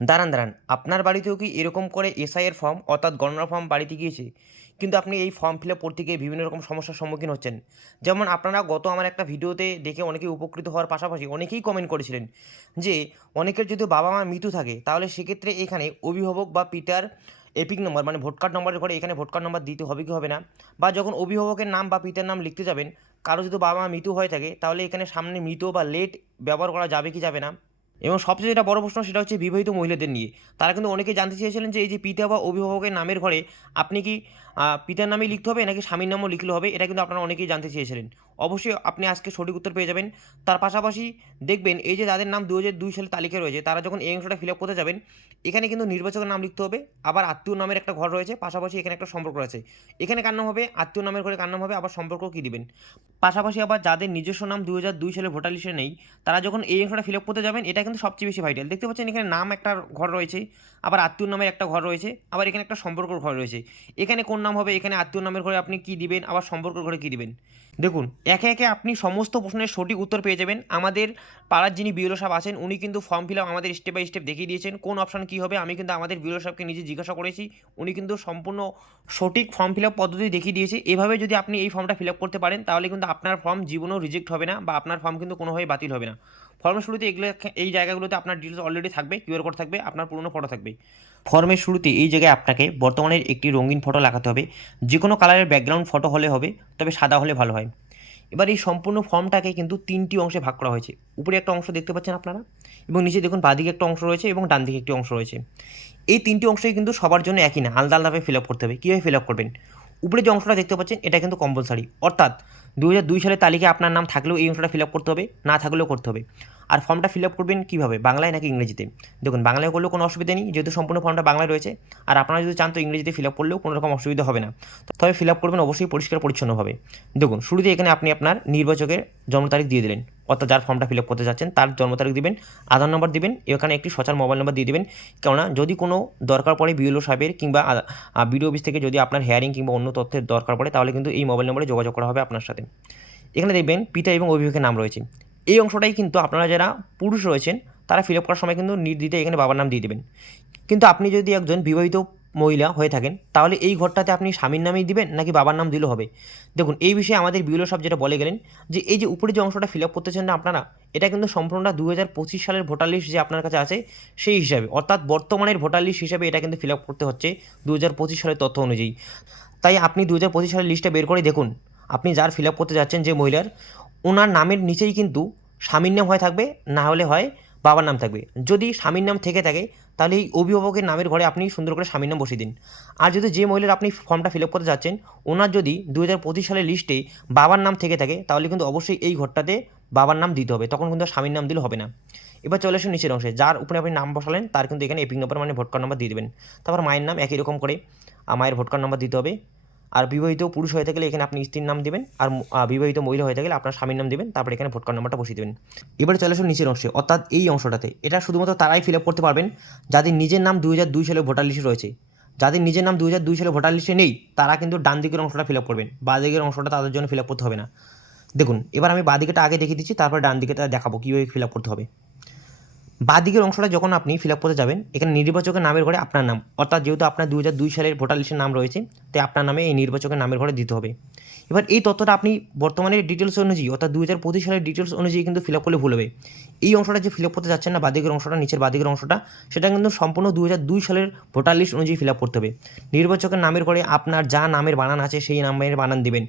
দাঁড়ান দাঁড়ান। আপনার বাড়িতেও কি এরকম করে এসআইয়ের ফর্ম অর্থাৎ গণনা ফর্ম বাড়িতে গিয়েছে? কিন্তু আপনি এই ফর্ম ফিল আপ করতে গিয়ে বিভিন্ন রকম সমস্যার সম্মুখীন হচ্ছেন। যেমন আপনারা গত আমার একটা ভিডিওতে দেখে অনেকেই উপকৃত হওয়ার পাশাপাশি অনেকেই কমেন্ট করেছিলেন যে, অনেকের যদি বাবা মা মৃত্যু থাকে, তাহলে সেক্ষেত্রে এখানে অভিভাবক বা পিতার এপিক নম্বর মানে ভোট কার্ড নম্বরের ঘরে এখানে ভোট কার্ড নম্বর দিতে হবে কি হবে না? বা যখন অভিভাবকের নাম বা পিতার নাম লিখতে যাবেন, কারও যদি বাবা মা মৃত্যু হয়ে থাকে, তাহলে এখানে সামনে মৃত বা লেট ব্যবহার করা যাবে কি যাবে না? এবং সবচেয়ে যেটা বড় প্রশ্ন সেটা হচ্ছে বিবাহিত মহিলাদের নিয়ে। তারা কিন্তু অনেকে জানতে চেয়েছিলেন যে এই যে পিতা বা অভিভাবকের নামের ঘরে আপনি কি পিতার নামেই লিখতে হবে, নাকি স্বামীর নামও লিখলে হবে, এটা কিন্তু আপনারা অনেকেই জানতে চেয়েছিলেন। অবশ্যই আপনি আজকে সঠিক উত্তর পেয়ে যাবেন। তার পাশাপাশি দেখবেন, এই যে যাদের নাম দু হাজার দুই সালে তালিকা রয়েছে, তারা যখন এই অংশটা ফিল আপ করতে যাবেন, এখানে কিন্তু নির্বাচকের নাম লিখতে হবে, আবার আত্মীয় নামের একটা ঘর রয়েছে, পাশাপাশি এখানে একটা সম্পর্ক রয়েছে। এখানে কার নাম হবে? আত্মীয় নামের ঘরে কার নাম হবে? আবার সম্পর্ক কী দিবেন? পাশাপাশি আবার যাদের নিজস্ব নাম দু হাজার দুই সালে ভোটার লিস্টে নেই, তারা যখন এই অংশটা ফিল আপ করতে যাবেন, এটা কিন্তু সবচেয়ে বেশি ভাইটাল দেখতে পাচ্ছেন এখানে নাম একটা ঘর রয়েছে, আবার আত্মীয় নামের একটা ঘর রয়েছে, আবার এখানে একটা সম্পর্কর ঘর রয়েছে। এখানে কোন নাম হবে, এখানে আত্মীয় নামের ঘরে আপনি কী দিবেন, আবার সম্পর্কের ঘরে কী দিবেন? দেখুন, একে একে আপনি সমস্ত প্রশ্নের সঠিক উত্তর পেয়ে যাবেন। আমাদের পাড়ার যিনি বিএলও সাহেব আছেন, উনি কিন্তু ফর্ম ফিল আপ আমাদের স্টেপ বাই স্টেপ দেখিয়ে দিয়েছেন, কোন অপশান কী হবে, আমি কিন্তু আমাদের বিএলও সাহেবকে নিজে জিজ্ঞাসা করেছি, উনি কিন্তু সম্পূর্ণ সঠিক ফর্ম ফিল আপ পদ্ধতি দেখিয়ে দিয়েছে। এভাবে যদি আপনি এই ফর্মটা ফিল আপ করতে পারেন, তাহলে কিন্তু আপনার ফর্ম জীবনেও রিজেক্ট হবে না বা আপনার ফর্ম কিন্তু কোনোভাবে বাতিল হবে না। ফর্মের শুরুতে এগুলো এই জায়গাগুলোতে আপনার ডিটেলস অলরেডি থাকবে কিউআর কোড থাকবে, আপনার পুরনো ফটো থাকবে। ফর্মের শুরুতে এই জায়গায় আপনাকে বর্তমানের একটি রঙিন ফটো লাগাতে হবে। যে কোনো কালারের ব্যাকগ্রাউন্ড ফটো হলে হবে, তবে সাদা হলে ভালো হয়। এবার এই সম্পূর্ণ ফর্মটাকে কিন্তু তিনটি অংশে ভাগ করা হয়েছে। উপরে একটা অংশ দেখতে পাচ্ছেন আপনারা, এবং নিচে দেখুন বাঁদিকে একটা অংশ রয়েছে এবং ডান দিকে একটি অংশ রয়েছে। এই তিনটি অংশই কিন্তু সবার জন্য একই না, আলাদা আলাদাভাবে ফিল আপ করতে হবে। কীভাবে ফিল আপ করবেন? উপরে যে অংশটা দেখতে পাচ্ছেন, এটা কিন্তু কম্পালসারি অর্থাৎ দু হাজার দুই সালের তালিকায় আপনার নাম থাকলেও এই অংশটা ফিল আপ করতে হবে, না থাকলেও করতে হবে। আর ফর্মটা ফিল আপ করবেন কীভাবে? বাংলায় নাকি ইংরেজিতে? দেখুন, বাংলায় করলেও কোনো অসুবিধা নেই, যেহেতু সম্পূর্ণ ফর্মটা বাংলায় রয়েছে। আর আপনারা যদি চান তো ইংরেজিতে ফিল আপ করলেও কোনো রকম অসুবিধা হবে না। তবে ফিল আপ করবেন অবশ্যই পরিষ্কার পরিচ্ছন্নভাবে। দেখুন, শুরুতে এখানে আপনি আপনার নির্বাচকের জন্ম তারিখ দিয়ে দিলেন। অর্থাৎ যার ফর্মটা ফিল আপ করতে যাচ্ছেন, তার জন্ম তারিখ দেবেন, আধার নম্বর দিবেন, এখানে একটি সচার মোবাইল নম্বর দিয়ে দেবেন। কেননা যদি কোনো দরকার পড়ে বিএলও সাহেবের কিংবা বিডিও অফিস থেকে যদি আপনার হেয়ারিং কিংবা অন্য তথ্যের দরকার পড়ে, তাহলে কিন্তু এই মোবাইল নম্বরে যোগাযোগ করা হবে আপনার সাথে। এখানে দেখবেন পিতা এবং অভিভাবকের নাম রয়েছে। এই অংশটাই কিন্তু আপনারা যারা পুরুষ রয়েছেন, তারা ফিল আপ করার সময় কিন্তু নির্দিতে এখানে বাবার নাম দিয়ে দেবেন। কিন্তু আপনি যদি একজন বিবাহিত মহিলা হয়ে থাকেন, তাহলে এই ঘরটাতে আপনি স্বামীর নামেই দিবেন নাকি বাবার নাম দিলেও হবে? দেখুন, এই বিষয়ে আমাদের বিউলো সব যেটা বলে গেলেন যে, এই যে উপরে যে অংশটা ফিল আপ করতেছেন না আপনারা, এটা কিন্তু সম্পূর্ণটা দু হাজার পঁচিশ সালের ভোটার লিস্ট যে আপনার কাছে আছে, সেই হিসাবে। অর্থাৎ বর্তমানের ভোটার লিস্ট হিসাবে এটা কিন্তু ফিল আপ করতে হচ্ছে দু হাজার পঁচিশ সালের তথ্য অনুযায়ী। তাই আপনি দু হাজার পঁচিশ সালের লিস্টটা বের করে দেখুন, আপনি যার ফিল আপ করতে যাচ্ছেন যে মহিলার ওনার নামের নিচেই কিন্তু স্বামীর নাম হয়ে থাকবে, না হলে হয় বাবার নাম থাকবে। যদি স্বামীর নাম থেকে থাকে, তাহলে এই অভিভাবকের নামের ঘরে আপনি সুন্দর করে স্বামীর নাম বসিয়ে দিন। আর যদি যে মহিলার আপনি ফর্মটা ফিল আপ করতে যাচ্ছেন, ওনার যদি দু হাজার পঁচিশ সালের লিস্টে বাবার নাম থেকে থাকে, তাহলে কিন্তু অবশ্যই এই ঘরটাতে বাবার নাম দিতে হবে। তখন কিন্তু স্বামীর নাম দিলে হবে না। এবার চলে আসুন নিচের অংশে। যার উপরে আপনি নাম বসালেন, তার কিন্তু এখানে এপিক নম্বর মানে ভোট কার্ড নম্বর দিয়ে দেবেন। তারপর মায়ের নাম একই রকম করে মায়ের ভোট কার্ড নম্বর দিতে হবে। আর বিবাহিত পুরুষ হয়ে থাকলে এখানে আপনি স্ত্রীর নাম দেবেন, আর বিবাহিত মহিলা হয়ে থাকলে আপনার স্বামীর নাম দেবেন, তারপর এখানে ভোট কার্ড নাম্বারটা বসিয়ে দেবেন। এবারে চলে আসুন নিচের অংশে, অর্থাৎ এই অংশটাতে। এটা শুধুমাত্র তারাই ফিল আপ করতে পারবেন, যাদের নিজের নাম দু হাজার দুই সালে ভোটার লিস্টে রয়েছে। যাদের নিজের নাম দু দুই সালে ভোটার লিস্টে নেই, তারা কিন্তু ডান দিকের অংশটা ফিল আপ করবেন। বাঁ দিকের অংশটা তাদের জন্য ফিল আপ করতে হবে না। দেখুন, এবার আমি বাঁ দিকেটা আগে দেখিয়ে দিচ্ছি, তারপর ডান দিকেটা দেখাবো, কীভাবে ফিল আপ করতে হবে। দিকের অংশটা যখন আপনি ফিল আপ করতে যাবেন, এখানে নির্বাচকের নামের ঘরে আপনার নাম। অর্থাৎ যেহেতু আপনার দু দুই সালের ভোটার লিস্টের নাম রয়েছে, তাই আপনার নামে এই নির্বাচকের নামের ঘরে দিতে হবে। এবার এই তথ্যটা আপনি বর্তমানের ডিটেলস অনুযায়ী, অর্থাৎ দু হাজার পঁচিশ সালের ডিটেলস অনুযায়ী কিন্তু ফিল আপ করলে ভুল হবে। এই অংশটা যে ফিল আপ করতে যাচ্ছেন না, বাদিকের অংশটা, নিচের বাদিকের অংশটা, সেটা কিন্তু সম্পূর্ণ দু হাজার দুই সালের ভোটার লিস্ট অনুযায়ী ফিল আপ করতে হবে। নির্বাচকের নামের ঘরে আপনার যা নামের বানান আছে, সেই নামের বানান দেবেন।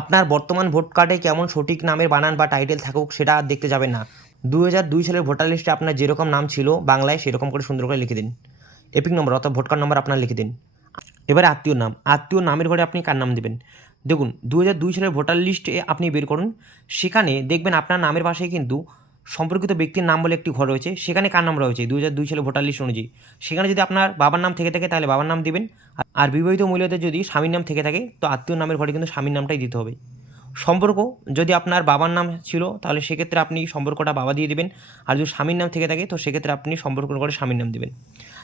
আপনার বর্তমান ভোট কার্ডে কেমন সঠিক নামের বানান বা টাইটেল থাকুক, সেটা দেখতে যাবেন না। দু দুই সালের ভোটার লিস্টে আপনার যেরকম নাম ছিল বাংলায়, সেরকম করে সুন্দর করে লিখে দিন। এপিক নম্বর অর্থাৎ ভোট কার্ড নম্বর আপনার লিখে দিন। এবারে আত্মীয় নাম। আত্মীয় নামের ঘরে আপনি কার নাম দেবেন? দেখুন দু দুই সালের ভোটার লিস্টে আপনি বের করুন। সেখানে দেখবেন আপনার নামের পাশে কিন্তু সম্পর্কিত ব্যক্তির নাম বলে একটি ঘর রয়েছে। সেখানে কার নাম রয়েছে? দু দুই সালে ভোটার লিস্ট অনুযায়ী। সেখানে যদি আপনার বাবার নাম থেকে থাকে, তাহলে বাবার নাম দিবেন। আর বিবাহিত মহিলাদের যদি স্বামীর নাম থেকে থাকে, তো আত্মীয় নামের ঘরে কিন্তু স্বামীর নামটাই দিতে হবে। সম্পর্ক যদি আপনার বাবার নাম ছিল, তাহলে সেক্ষেত্রে আপনি সম্পর্কটা বাবা দিয়ে দিবেন। আর যদি স্বামীর নাম থেকে থাকে, তো সেক্ষেত্রে আপনি সম্পর্ক করে স্বামীর নাম দেবেন।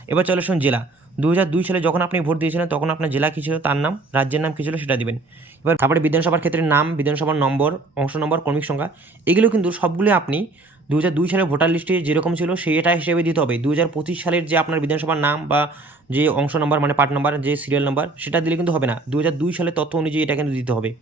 এবার চলে আসুন জেলা। দু হাজার দুই সালে যখন আপনি ভোট দিয়েছিলেন, তখন আপনার জেলা কী ছিল? তার নাম, রাজ্যের নাম কী ছিল সেটা দিবেন। এবার তারপরে বিধানসভার ক্ষেত্রে নাম, বিধানসভার নম্বর, অংশ নম্বর কর্মিক সংখ্যা, এগুলো কিন্তু সবগুলো আপনি দু হাজার দুই সালের ভোটার লিস্টে যেরকম ছিল, সেটা হিসেবে দিতে হবে। দু হাজার পঁচিশ সালের যে আপনার বিধানসভার নাম বা যে অংশ নম্বর মানে পার্ট নম্বর, যে সিরিয়াল নম্বর সেটা দিলে কিন্তু হবে না। দু হাজার দুই সালের তথ্য অনুযায়ী এটা কিন্তু দিতে হবে।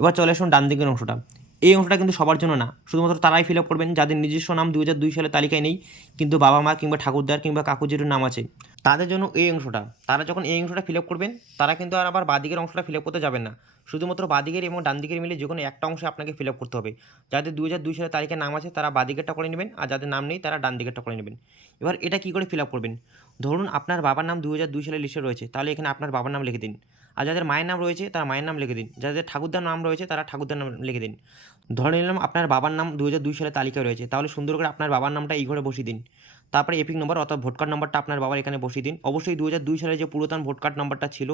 এবার চলে আসুন ডান দিকের অংশটা। এই অংশটা কিন্তু সবার জন্য না। শুধুমাত্র তারাই ফিল আপ করবেন যাদের নিজস্ব নাম দু হাজার দুই সালের তালিকায় নেই, কিন্তু বাবা মা কিংবা ঠাকুরদার কিংবা কাকুজির নাম আছে, তাদের জন্য এই অংশটা। তারা যখন এই অংশটা ফিল আপ করবেন, তারা কিন্তু আর আবার বাদিকের অংশটা ফিল আপ করতে যাবেন না। শুধুমাত্র বাদিকের এবং ডান দিকের মিলে যে কোনো একটা অংশে আপনাকে ফিল আপ করতে হবে। যাদের দু হাজার দুই সালের তারিখে নাম আছে, তারা বাদিকেরটা করে নেবেন, আর যাদের নাম নেই, তারা ডান দিকেরটা করে নেবেন। এবার এটা কী করে ফিল আপ করবেন? ধরুন আপনার বাবার নাম দু হাজার দুই সালের লিস্টে রয়েছে, তাহলে এখানে আপনার বাবার নাম লিখে দিন। আর যাদের মায়ের নাম রয়েছে, তারা মায়ের নাম লিখে দিন। যাদের ঠাকুরদার নাম রয়েছে, তারা ঠাকুরদার নাম লিখে দিন। ধরে নিলাম আপনার বাবার নাম দু হাজার দুই সালের তালিকায় রয়েছে। তাহলে সুন্দর করে আপনার বাবার নামটা এই ঘরে বসিয়ে দিন। তারপরে এপিক নম্বর অর্থাৎ ভোট কার্ড নাম্বারটা আপনার বাবার এখানে বসিয়ে দিন। অবশ্যই দু হাজার দুই সালে যে পুরাতন ভোট কার্ড নাম্বারটা ছিল,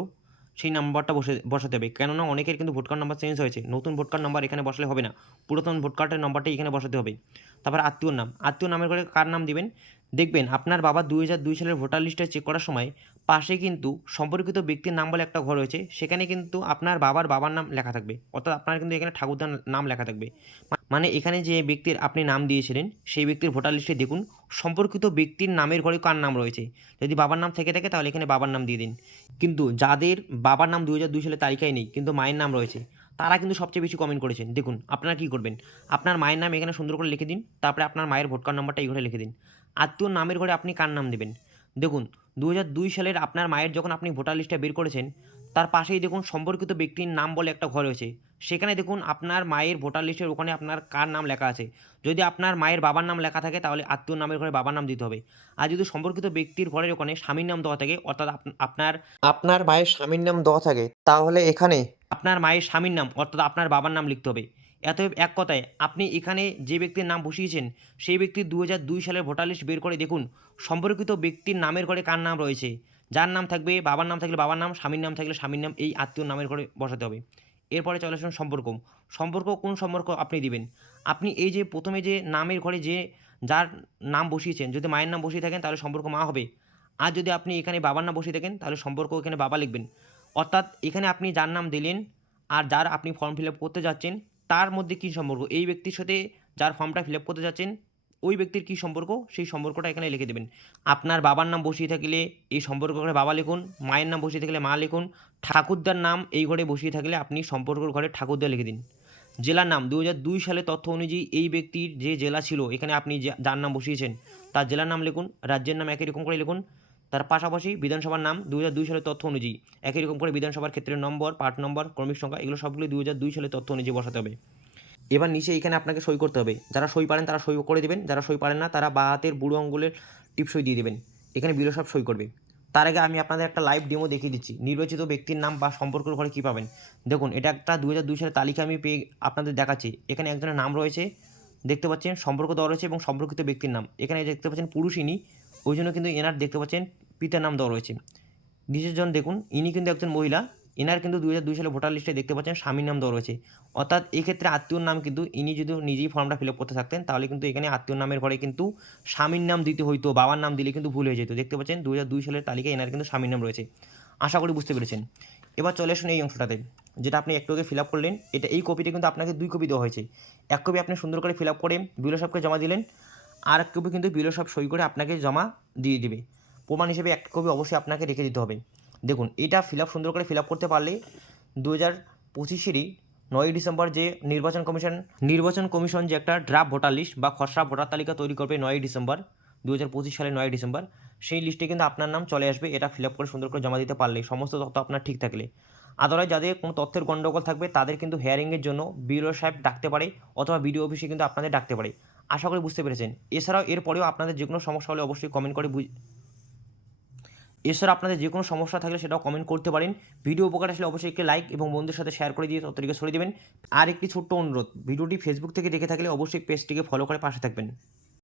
সেই নাম্বারটা বসে, বসাতে হবে। কেননা অনেকের কিন্তু ভোট কার্ড নাম্বার চেঞ্জ হয়েছে। নতুন ভোট কার্ড নাম্বার এখানে বসালে হবে না। পুরাতন ভোট কার্ডের নাম্বারটাই এখানে বসাতে হবে। তারপর আত্মীয়র নাম। আত্মীয় নামের করে কার নাম দিবেন? দেখবেন আপনার বাবা দুই হাজার দুই সালের ভোটার লিস্টে চেক করার সময় পাশে কিন্তু সম্পর্কিত ব্যক্তির নাম বলে একটা ঘর রয়েছে, সেখানে কিন্তু আপনার বাবার বাবার নাম লেখা থাকবে, অর্থাৎ আপনার কিন্তু এখানে ঠাকুরদার নাম লেখা থাকবে। মানে এখানে যে ব্যক্তির আপনি নাম দিয়েছিলেন, সেই ব্যক্তির ভোটার লিস্টে দেখুন সম্পর্কিত ব্যক্তির নামের ঘরে কার নাম রয়েছে। যদি বাবার নাম থেকে থাকে তাহলে এখানে বাবার নাম দিয়ে দিন। কিন্তু যাদের বাবার নাম দু হাজার দুই সালে তালিকায় নেই, কিন্তু মায়ের নাম রয়েছে, তারা কিন্তু সবচেয়ে বেশি কমেন্ট করেছেন। দেখুন, আপনারা কী করবেন? আপনার মায়ের নাম এখানে সুন্দর করে লিখে দিন, তারপরে আপনার মায়ের ভোট কার্ড নাম্বারটা এই ঘরে লিখে দিন। আত্মীয় নামের ঘরে আপনি কার নাম দেবেন? দেখুন দু হাজার দুই সালের আপনার মায়ের যখন আপনি ভোটার লিস্টে বের করেছেন তার পাশেই দেখুন সম্পর্কিত ব্যক্তির নাম বলে একটা ঘর রয়েছে। সেখানে দেখুন আপনার মায়ের ভোটার লিস্টের ওখানে আপনার কার নাম লেখা আছে। যদি আপনার মায়ের বাবার নাম লেখা থাকে তাহলে আত্মীয় নামের ঘরে বাবার নাম দিতে হবে। আর যদি সম্পর্কিত ব্যক্তির ঘরের ওখানে স্বামীর নাম দেওয়া থাকে অর্থাৎ আপনার আপনার মায়ের স্বামীর নাম দেওয়া থাকে তাহলে এখানে আপনার মায়ের স্বামীর নাম অর্থাৎ আপনার বাবার নাম লিখতে হবে। এত এক কথায়, আপনি এখানে যে ব্যক্তির নাম বসিয়েছেন, সেই ব্যক্তির দু হাজার দুই সালের ভোটার লিস্ট বের করে দেখুন, সম্পর্কিত ব্যক্তির নামের ঘরে কার নাম রয়েছে? যার নাম থাকবে, বাবার নাম থাকলে বাবার নাম, স্বামীর নাম থাকলে স্বামীর নাম, এই আত্মীয় নামের ঘরে বসাতে হবে। এরপরে চলে আসুন সম্পর্ক। সম্পর্ক কোন সম্পর্ক আপনি দিবেন? আপনি এই যে প্রথমে যে নামের ঘরে যে যার নাম বসিয়েছেন, যদি মায়ের নাম বসিয়ে থাকেন, তাহলে সম্পর্ক মা হবে। আর যদি আপনি এখানে বাবার নাম বসিয়ে থাকেন, তাহলে সম্পর্ক এখানে বাবা লিখবেন। অর্থাৎ এখানে আপনি যার নাম দিলেন, আর যার আপনি ফর্ম ফিল আপ করতে যাচ্ছেন তার মধ্যে কী সম্পর্ক? এই ব্যক্তির সাথে যার ফর্মটা ফিল আপ করতে যাচ্ছেন, ওই ব্যক্তির কী সম্পর্ক? সেই সম্পর্কটা এখানে লিখে দেবেন। আপনার বাবার নাম বসিয়ে থাকলে এই সম্পর্ক ঘরে বাবা লিখুন, মায়ের নাম বসিয়ে থাকলে মা লিখুন, ঠাকুরদার নাম এই ঘরে বসিয়ে থাকলে আপনি সম্পর্কর ঘরে ঠাকুরদা লিখে দিন। জেলার নাম দু হাজার দুই সালে তথ্য অনুযায়ী এই ব্যক্তির যে জেলা ছিল, এখানে আপনি যার নাম বসিয়েছেন, তার জেলার নাম লিখুন, রাজ্যের নাম একই রকম করে লিখুন তার পাশাপাশি বিধানসভার নাম দু হাজার দুই সালের তথ্য অনুযায়ী একই রকম করে বিধানসভার ক্ষেত্রের নম্বর পার্ট নম্বর, ক্রমিক সংখ্যা, এগুলো সবগুলো দু হাজার দুই সালের তথ্য অনুযায়ী বসাতে হবে। এবার নিচে এখানে আপনাকে সই করতে হবে। যারা সই পারেন তারা সই করে দেবেন, যারা সই পারেন না তারা বা হাতের বুড়ো আঙ্গুলের টিপ সই দিয়ে দেবেন। এখানে বিলো সব সই করবে। তার আগে আমি আপনাদের একটা লাইভ ডেমো দেখিয়ে দিচ্ছি। নির্বাচিত ব্যক্তির নাম বা সম্পর্কের ঘরে কী পাবেন? দেখুন, এটা একটা দু হাজার দুই সালের তালিকা আমি পেয়ে আপনাদের দেখাচ্ছি। এখানে একজনের নাম রয়েছে, দেখতে পাচ্ছেন, সম্পর্ক দেওয়া রয়েছে এবং সম্পর্কিত ব্যক্তির নাম। এখানে দেখতে পাচ্ছেন পুরুষ ইনি ওই জন্য কিন্তু এনার দেখতে পাচ্ছেন পিতার নাম দেওয়া রয়েছে। জন দেখুন, ইনি কিন্তু একজন মহিলা। এনার কিন্তু দু হাজার দুই সালে ভোটার লিস্টে দেখতে পাচ্ছেন স্বামীর নাম দেওয়া রয়েছে। অর্থাৎ এই ক্ষেত্রে আত্মীয়র নাম কিন্তু ইনি যদি নিজেই ফর্মটা ফিল আপ করতে থাকতেন, তাহলে কিন্তু এখানে আত্মীয় নামের ঘরে কিন্তু স্বামীর নাম দিতে হইতো, বাবার নাম দিলে কিন্তু ভুল হয়ে যেত। দেখতে পাচ্ছেন দু হাজার দুই সালের তালিকায় এনার কিন্তু স্বামীর নাম রয়েছে। আশা করি বুঝতে পেরেছেন। এবার চলে আসুন এই অংশটাতে, যেটা আপনি একটু আগে ফিল আপ করলেন। এটা এই কপিটা কিন্তু আপনাকে দুই কপি দেওয়া হয়েছে। এক কপি আপনি সুন্দর করে ফিল আপ করে বিলো সাহেবকে জমা দিলেন। আর এক কপি কিন্তু বিলো সব সই করে আপনাকে জমা দিয়ে দেবে। প্রমাণ হিসেবে এক কপি অবশ্যই আপনাকে রেখে দিতে হবে। দেখুন, এটা ফিল আপ সুন্দর করে ফিল আপ করতে পারলে দু হাজার পঁচিশেরই নয়ই ডিসেম্বর যে নির্বাচন কমিশন নির্বাচন কমিশন যে একটা ড্রাফট ভোটার লিস্ট বা খসড়া ভোটার তালিকা তৈরি করবে নয়ই ডিসেম্বর দু হাজার পঁচিশ সালের নয়ই ডিসেম্বর, সেই লিস্টে কিন্তু আপনার নাম চলে আসবে। এটা ফিল আপ করে সুন্দর করে জমা দিতে পারলে সমস্ত তথ্য আপনার ঠিক থাকলে। আদালয় যাদের কোনো তথ্যের গণ্ডগোল থাকবে তাদের কিন্তু হেয়ারিংয়ের জন্য বিডিও সাহেব ডাকতে পারে অথবা বিডিও অফিসে কিন্তু আপনাদের ডাকতে পারে। আশা করি বুঝতে পেরেছেন। এছাড়াও এরপরেও আপনাদের যে কোনো সমস্যা হলে অবশ্যই কমেন্ট করে বুঝ এছাড়া আপনাদের যে কোনো সমস্যা থাকলে সেটাও কমেন্ট করতে পারেন। ভিডিও উপকার আসলে অবশ্যই একটি লাইক এবং বন্ধুদের সাথে শেয়ার করে দিয়ে ততটিকে সরিয়ে দেবেন। আর একটি ছোট্ট অনুরোধ, ভিডিওটি ফেসবুক থেকে দেখে থাকলে অবশ্যই পেজটিকে ফলো করে পাশে থাকবেন।